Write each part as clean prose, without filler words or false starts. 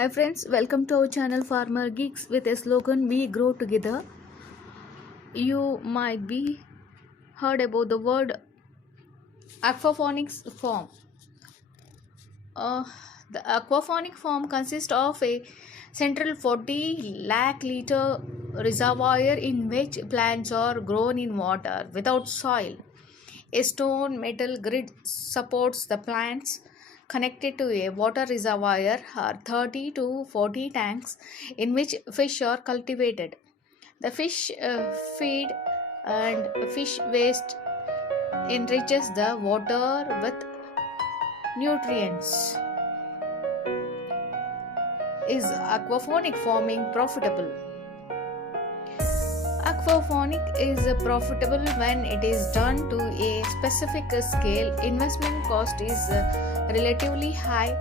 Hi friends, welcome to our channel Farmer Geeks with a slogan "We Grow Together." You might be heard about the word aquaponics farm. Uh, the aquaponic farm consists of a central 40 lakh liter reservoir in which plants are grown in water without soil. A stone metal grid supports the plants connected to a water reservoir or 30 to 40 tanks in which fish are cultivated. The fish feed and fish waste enriches the water with nutrients. Is aquaponic farming profitable? Aquaponic is profitable when it is done to a specific scale. Investment cost is relatively high,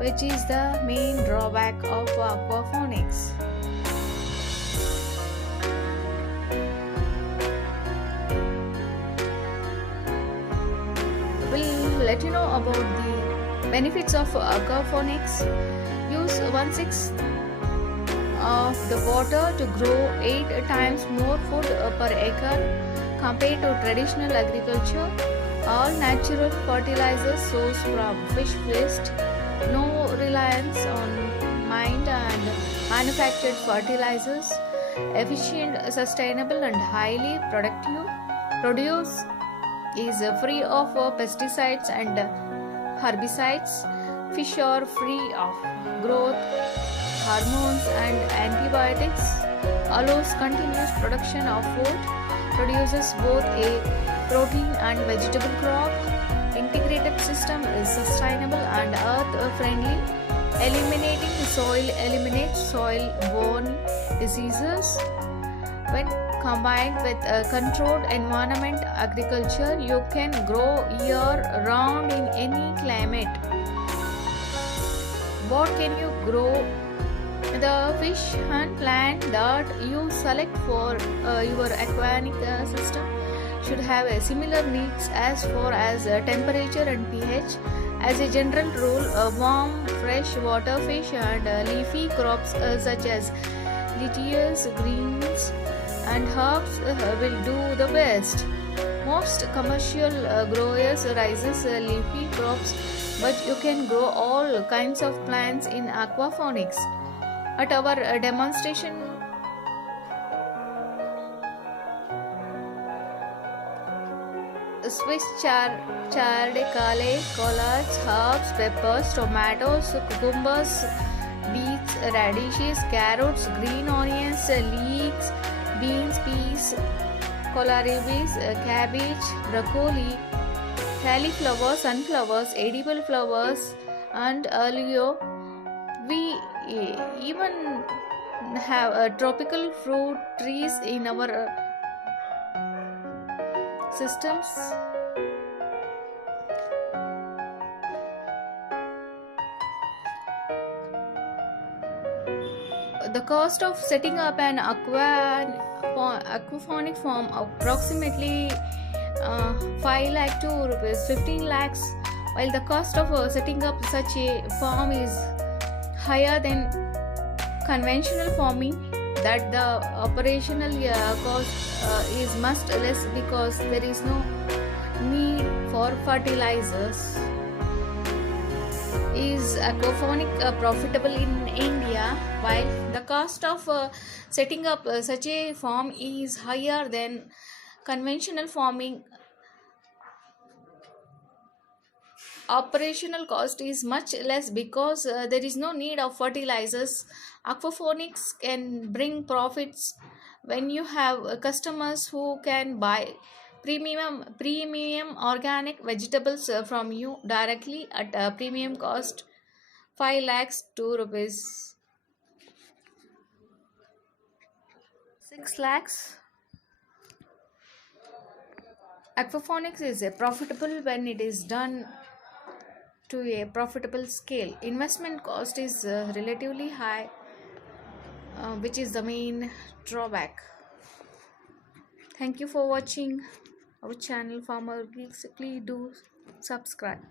which is the main drawback of aquaponics. We'll let you know about the benefits of aquaponics. Use 1/6 of the water to grow 8 times more food per acre compared to traditional agriculture. All natural fertilizers sourced from fish waste. No reliance on mined and manufactured fertilizers. Efficient, sustainable, and highly productive. Produce is free of pesticides and herbicides. Fish are free of growth hormones and antibiotics, allows continuous production of food, produces both a protein and vegetable crop. Integrated system is sustainable and earth friendly. Eliminating the soil eliminates soil borne diseases. When combined with a controlled environment agriculture, you can grow year round in any climate. What can you grow? The fish and plant that you select for your aquatic system should have a similar needs as far as temperature and pH. As a general rule, warm, fresh water fish and leafy crops such as lettuce, greens, and herbs will do the best. Most commercial growers raises leafy crops, but you can grow all kinds of plants in aquaponics. At our demonstration Swiss chard, kale, collards, herbs, peppers, tomatoes, cucumbers, beets, radishes, carrots, green onions, leeks, beans, peas, kohlrabi, cabbage, broccoli, cauliflower, sunflowers, edible flowers, and earlier we even have tropical fruit trees in our systems. The cost of setting up an aquaponic farm approximately 5 lakh to rupees 15 lakhs, while the cost of setting up such a farm is higher than conventional farming. That the operational cost is much less because there is no need for fertilizers. Is aquaponic profitable in India? While the cost of setting up such a farm is higher than conventional farming, operational cost is much less because there is no need of fertilizers. Aquaponics can bring profits when you have customers who can buy premium organic vegetables from you directly at a premium cost 5 lakhs to rupees 6 lakhs. Aquaponics is profitable when it is done to a profitable scale. Investment cost is relatively high, which is the main drawback. Thank you for watching our channel Farmer Geeks. Please do subscribe.